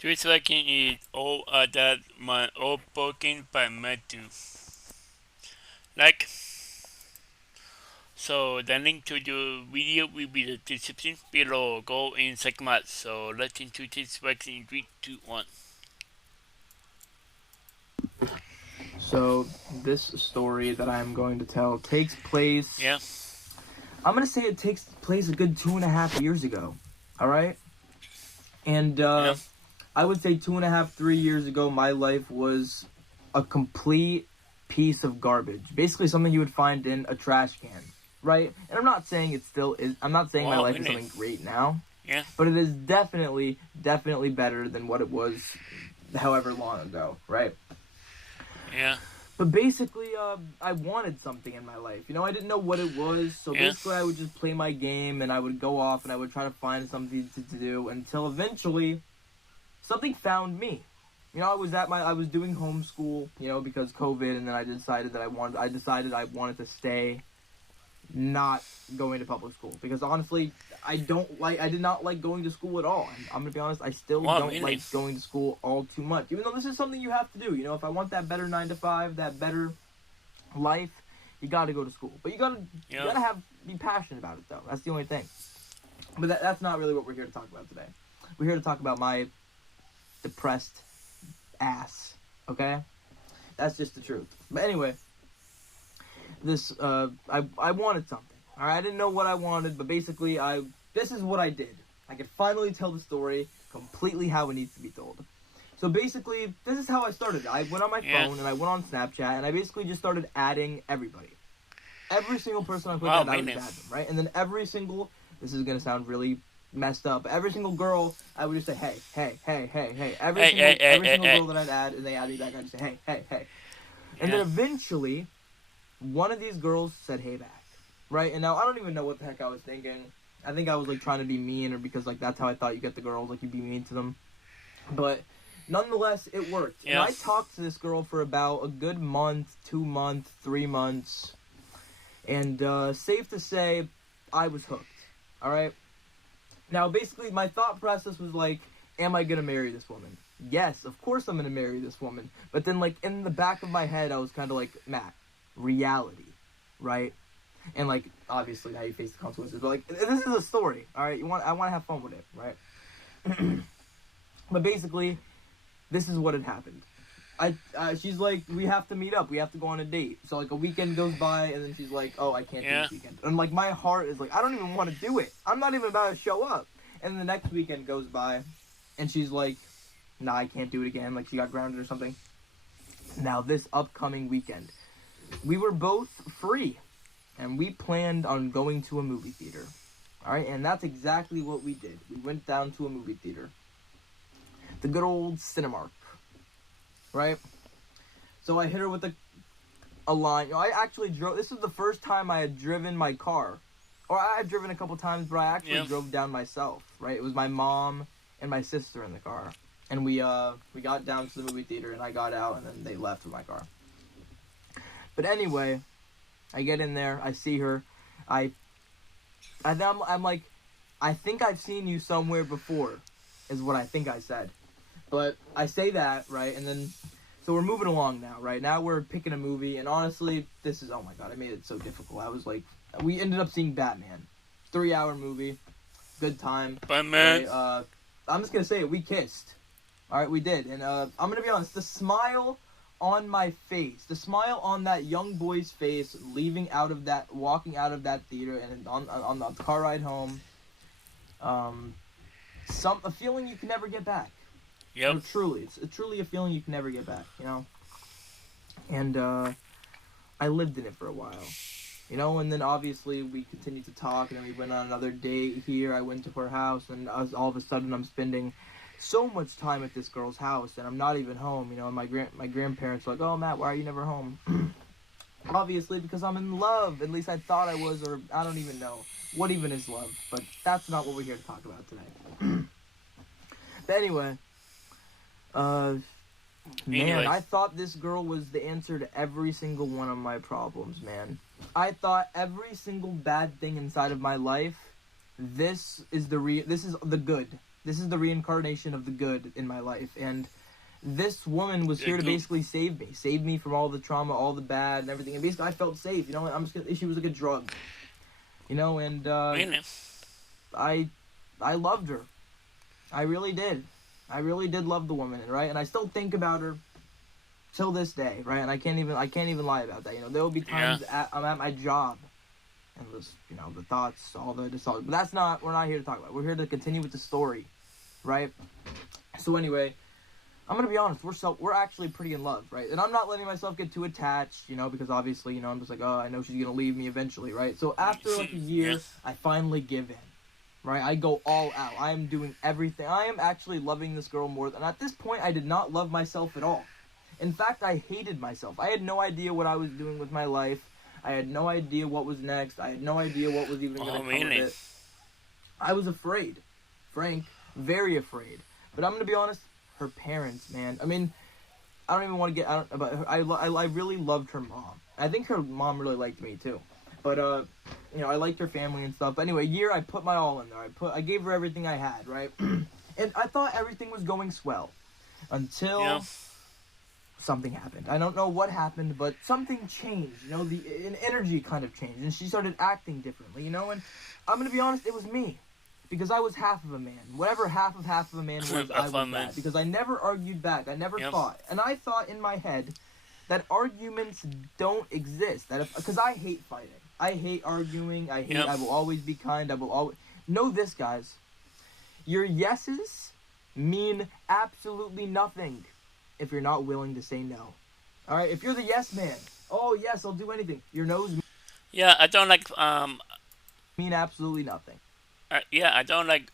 This section is all that my old broken by Matthew. Like, so the link to the video will be the description below. Go in second match. So let's into this section in 3, 2, 1. So this story that I'm going to tell takes place. Yeah. I'm gonna say it takes place a good 2.5 years ago. All right, and Yeah. I would say 2.5, 3 years ago, my life was a complete piece of garbage. Basically, something you would find in a trash can, right? And I'm not saying it still is. I'm not saying my Wow, life is really? something great now, Yeah. but it is definitely better than what it was, however long ago, right? Yeah. But basically, I wanted something in my life. You know, I didn't know what it was, so Yeah. basically I would just play my game, and I would go off, and I would try to find something to do, until eventually, something found me. You know, I was doing homeschool, you know, because COVID, and then I decided I wanted to stay not going to public school, because honestly, I did not like going to school at all. I'm gonna be honest, I still Wow, don't really? like going to school all too much, even though this is something you have to do. You know, if I want that better 9 to 5, that better life, you gotta go to school. But you gotta be passionate about it, though. That's the only thing. But that's not really what we're here to talk about today. We're here to talk about my depressed ass. Okay, that's just the truth. But anyway, I wanted something. All right, I didn't know what I wanted, but basically, this is what I did. I could finally tell the story completely how it needs to be told. So basically, this is how I started. I went on my phone and I went on Snapchat, and I basically just started adding everybody. Every single person I clicked on, I would just add them, right? And then every single, this is gonna sound really messed up, every single girl, I would just say, hey, hey, hey, hey, hey. Every single girl that I'd add, and they add me back, I'd just say, hey, hey, hey. And then eventually, one of these girls said, hey, back, right? And now I don't even know what the heck I was thinking. I think I was like trying to be mean, or because like that's how I thought you get the girls, like you be mean to them. But nonetheless, it worked. Yeah. And I talked to this girl for about a good month, 2 months, 3 months. And safe to say, I was hooked. All right? Now, basically, my thought process was like, am I going to marry this woman? Yes, of course I'm going to marry this woman. But then, like, in the back of my head, I was kind of like, Matt, reality, right? And, like, obviously, now you face the consequences. But, like, this is a story, all right? I want to have fun with it, right? But basically, this is what had happened. She's like, we have to meet up. We have to go on a date. So, like, a weekend goes by, and then she's like, oh, I can't do this weekend. And, like, my heart is like, I don't even want to do it. I'm not even about to show up. And then the next weekend goes by, and she's like, nah, I can't do it again. Like, she got grounded or something. Now, this upcoming weekend, we were both free, and we planned on going to a movie theater. All right, and that's exactly what we did. We went down to a movie theater. The good old Cinemark. Right? So I hit her with a line. You know, I actually drove. This is the first time I had driven my car. Or I've driven a couple times, but I actually drove down myself. Right? It was my mom and my sister in the car. And we got down to the movie theater, and I got out, and then they left with my car. But anyway, I get in there. I see her. I'm like, I think I've seen you somewhere before, is what I think I said. But I say that, right, and then, so we're moving along now, right? Now we're picking a movie, and honestly, this is, oh my god, I made it so difficult. I was like, we ended up seeing Batman. 3-hour movie. Good time. Batman. Right? I'm just gonna say it, we kissed. Alright, we did. And I'm gonna be honest, the smile on my face, the smile on that young boy's face, walking out of that theater, and on the car ride home, a feeling you can never get back. Yep. No, truly, it's truly a feeling you can never get back, you know? And, I lived in it for a while, you know? And then, obviously, we continued to talk, and then we went on another date here. I went to her house, and all of a sudden, I'm spending so much time at this girl's house, and I'm not even home, you know? And my grandparents are like, oh, Matt, why are you never home? Obviously, because I'm in love. At least I thought I was, or I don't even know. What even is love? But that's not what we're here to talk about today. But anyway... man, I thought this girl was the answer to every single one of my problems, man. I thought every single bad thing inside of my life, this is the good. This is the reincarnation of the good in my life, and this woman was here to basically save me from all the trauma, all the bad, and everything. And basically, I felt safe. You know, she was like a drug. You know, and Really? I loved her. I really did. I really did love the woman, right? And I still think about her till this day, right? And I can't even lie about that. You know, there will be times I'm at my job, and the thoughts, all the but we're not here to talk about. We're here to continue with the story, right? So anyway, I'm gonna be honest. We're actually pretty in love, right? And I'm not letting myself get too attached, because obviously, I'm just like, oh, I know she's gonna leave me eventually, right? So after like a year, I finally give in, right? I go all out. I am doing everything. I am actually loving this girl more than. At this point, I did not love myself at all. In fact, I hated myself. I had no idea what I was doing with my life. I had no idea what was next. I had no idea what was even going to come of it. I was afraid. Frank, very afraid. But I'm going to be honest, her parents, man. I mean, I don't even want to get out about her. I really loved her mom. I think her mom really liked me too. But, I liked her family and stuff. But anyway, a year, I put my all in there. I gave her everything I had, right? And I thought everything was going swell. Until something happened. I don't know what happened, but something changed. An energy kind of changed. And she started acting differently, and I'm going to be honest, it was me. Because I was half of a man. Whatever half of a man was, I was that. Because I never argued back. I never fought. And I thought in my head that arguments don't exist. Because I hate fighting. I hate arguing. I will always be kind. I will always... Know this, guys. Your yeses mean absolutely nothing if you're not willing to say no. Alright, if you're the yes man, oh yes, I'll do anything. Your no's I don't like mean absolutely nothing. I don't like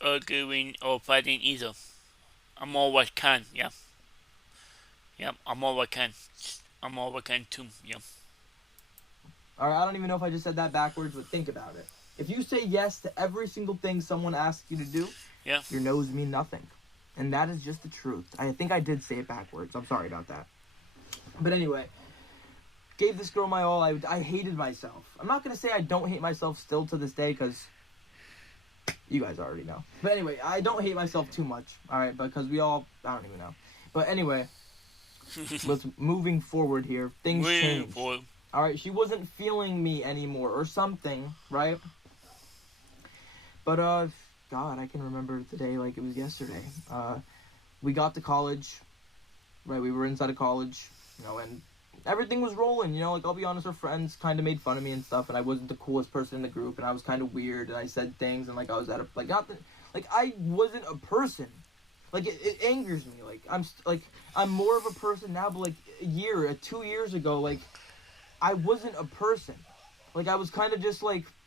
arguing or fighting either. I'm always kind, I'm always kind. I'm always kind too, Alright, I don't even know if I just said that backwards, but think about it. If you say yes to every single thing someone asks you to do, your no's mean nothing. And that is just the truth. I think I did say it backwards. I'm sorry about that. But anyway, gave this girl my all. I hated myself. I'm not going to say I don't hate myself still to this day, because you guys already know. But anyway, I don't hate myself too much. Alright, because I don't even know. But anyway, let's moving forward here. Things changed. Alright, she wasn't feeling me anymore or something, right? But, God, I can remember today like it was yesterday. We got to college, right? We were inside of college, and everything was rolling, I'll be honest, our friends kind of made fun of me and stuff, and I wasn't the coolest person in the group, and I was kind of weird, and I said things, and, I was I wasn't a person. It angers me. I'm more of a person now, but, a year, 2 years ago, I wasn't a person. I was kind of just,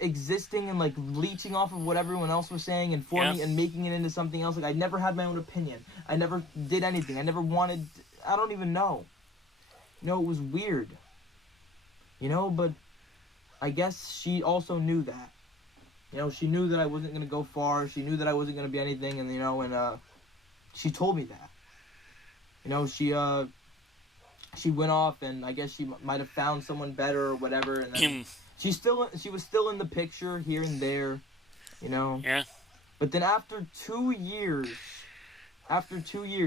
existing and leeching off of what everyone else was saying and forming and making it into something else. I never had my own opinion. I never did anything. I never wanted. I don't even know. It was weird. But I guess she also knew that. She knew that I wasn't gonna go far. She knew that I wasn't gonna be anything, and she told me that. She went off, and I guess she might have found someone better or whatever, and then. She was still in the picture here and there, Yeah. But then after 2 years,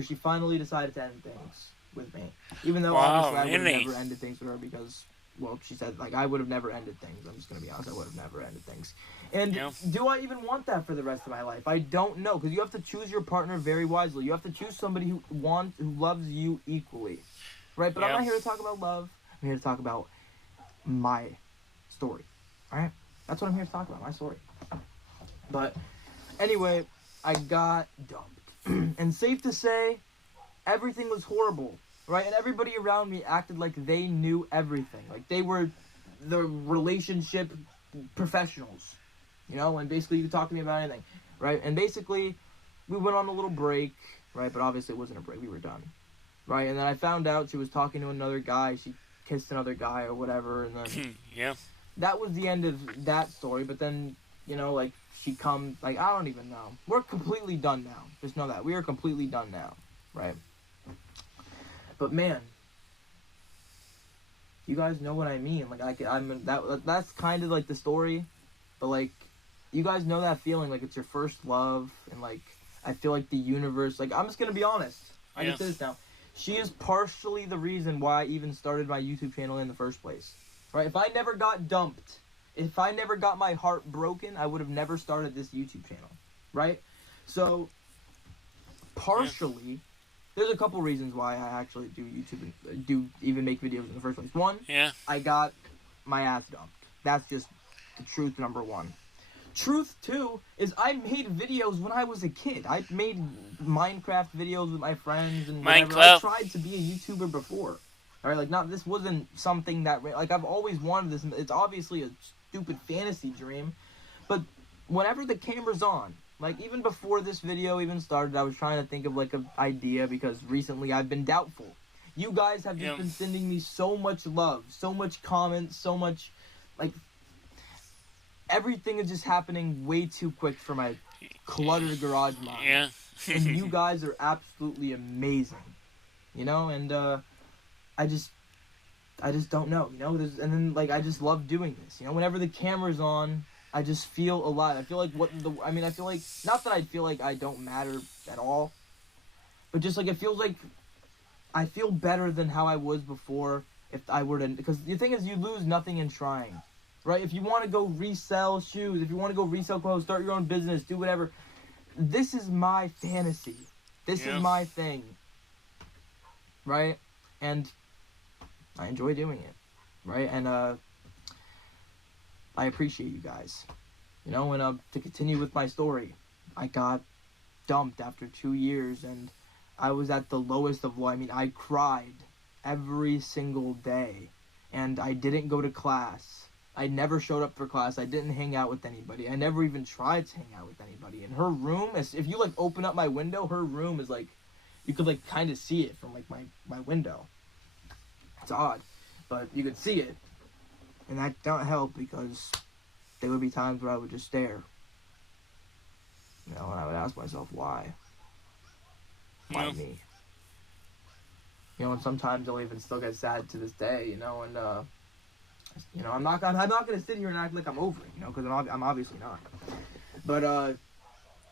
she finally decided to end things with me. Even though obviously I would have never ended things with her because, well, she said, I would have never ended things. I'm just going to be honest, I would have never ended things. And do I even want that for the rest of my life? I don't know, because you have to choose your partner very wisely. You have to choose somebody who loves you equally, right? But I'm not here to talk about love. I'm here to talk about my story. Alright? That's what I'm here to talk about, my story. But anyway, I got dumped. And safe to say, everything was horrible. Right? And everybody around me acted like they knew everything. They were the relationship professionals. And basically you could talk to me about anything. Right? And basically, we went on a little break. Right? But obviously it wasn't a break. We were done. Right? And then I found out she was talking to another guy. She kissed another guy or whatever. And then... That was the end of that story, but then, she comes, I don't even know. We're completely done now. Just know that. We are completely done now, right? But, man, you guys know what I mean. That's kind of, the story, but, you guys know that feeling, it's your first love, and, I feel like the universe, like, I'm just gonna be honest. I Yeah. can say this now. She is partially the reason why I even started my YouTube channel in the first place. Right? If I never got dumped, if I never got my heart broken, I would have never started this YouTube channel. Right? So, partially, there's a couple reasons why I actually do YouTube and do even make videos in the first place. One, Yeah. I got my ass dumped. That's just the truth, number one. Truth, two, is I made videos when I was a kid. I made Minecraft videos with my friends and whatever. I Minecraft. tried to be a YouTuber before. Alright, like, not, this wasn't something that, like, I've always wanted this. It's obviously a stupid fantasy dream. But whenever the camera's on, like, even before this video even started, I was trying to think of, like, an idea because recently I've been doubtful. You guys have just been sending me so much love, so much comments, so much, like, everything is just happening way too quick for my cluttered garage mind. Yeah. And you guys are absolutely amazing, you know. And I just don't know, you know. And then, like, I just love doing this, you know. Whenever the camera's on, I just feel alive. I feel like I feel like, not that I feel like I don't matter at all, but just like it feels like I feel better than how I was before if I were to, because the thing is, you lose nothing in trying. Right? If you want to go resell shoes, if you want to go resell clothes, start your own business, do whatever. This is my fantasy. This is my thing. Right? And I enjoy doing it. Right? And I appreciate you guys. You know, and to continue with my story, I got dumped after 2 years, and I was at the lowest of low. I mean, I cried every single day, and I didn't go to class. I never showed up for class. I didn't hang out with anybody. I never even tried to hang out with anybody. And her room, if you, like, open up my window, her room is, like, you could, like, kind of see it from, like, my window. It's odd, but you could see it. And that don't help because there would be times where I would just stare. You know, and I would ask myself, why? Why me? You know, and sometimes I'll even still get sad to this day, you know, and, you know, I'm not gonna sit here and act like I'm over it, you know, because I'm obviously not. But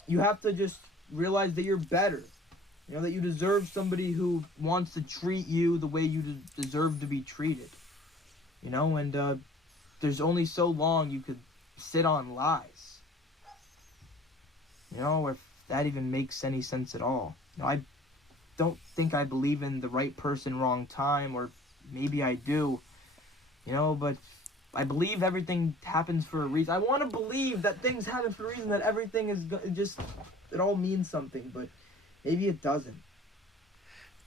you have to just realize that you're better. You know, that you deserve somebody who wants to treat you the way you deserve to be treated. You know, and there's only so long you could sit on lies. You know, if that even makes any sense at all. You know, I don't think I believe in the right person, wrong time, or maybe I do. You know, but I believe everything happens for a reason. I want to believe that things happen for a reason, that everything is just, it all means something, but maybe it doesn't.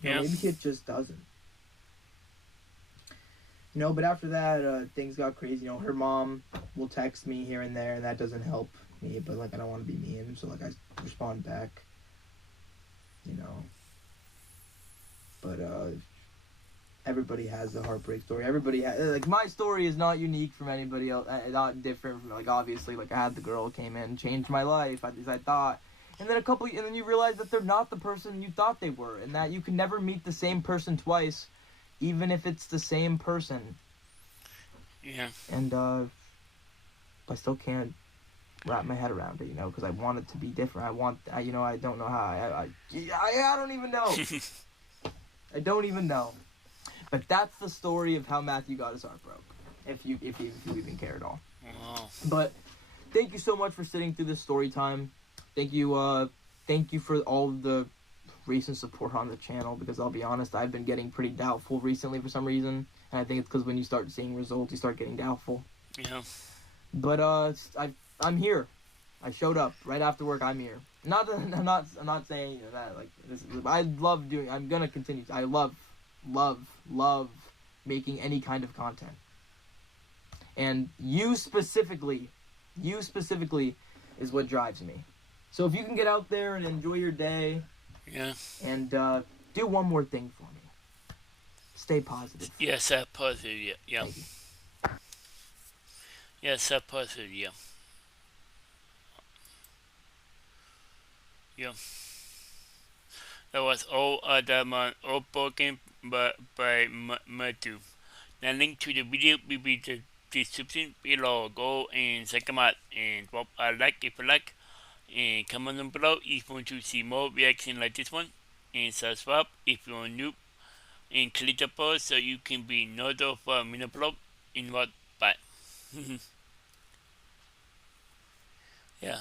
You know, maybe it just doesn't. You know, but after that, things got crazy. You know, her mom will text me here and there, and that doesn't help me, but, like, I don't want to be mean, so, like, I respond back. You know. But, everybody has a heartbreak story. Everybody has, like, my story is not unique from anybody else. Not different from, like, obviously, like, I had the girl who came in, changed my life, at least I thought. And then and then you realize that they're not the person you thought they were, and that you can never meet the same person twice, even if it's the same person. Yeah. And I still can't wrap my head around it, you know, because I want it to be different. You know, I don't know how. I don't even know. I don't even know. But that's the story of how Matthew got his heart broke, if you even care at all. Wow. But thank you so much for sitting through this story time. Thank you for all of the recent support on the channel, because I'll be honest, I've been getting pretty doubtful recently for some reason, and I think it's because when you start seeing results, you start getting doubtful. Yeah. But I'm here. I showed up right after work. I'm here. Not that I'm not saying, you know, that, like, this is, I love doing. I'm gonna continue. I love making any kind of content. And you specifically is what drives me. So if you can get out there and enjoy your day, and do one more thing for me. Stay positive. Yes, positive. Yeah. Thank you. Yes, positive. Yeah. Yeah. That was all all broken by Matthew. The link to the video will be the description below. Go and check them out and drop a like if you like. And comment down below if you want to see more reaction like this one. And subscribe if you're new. And click the bell so you can be notified for a minute upload in what. Bye. Yeah.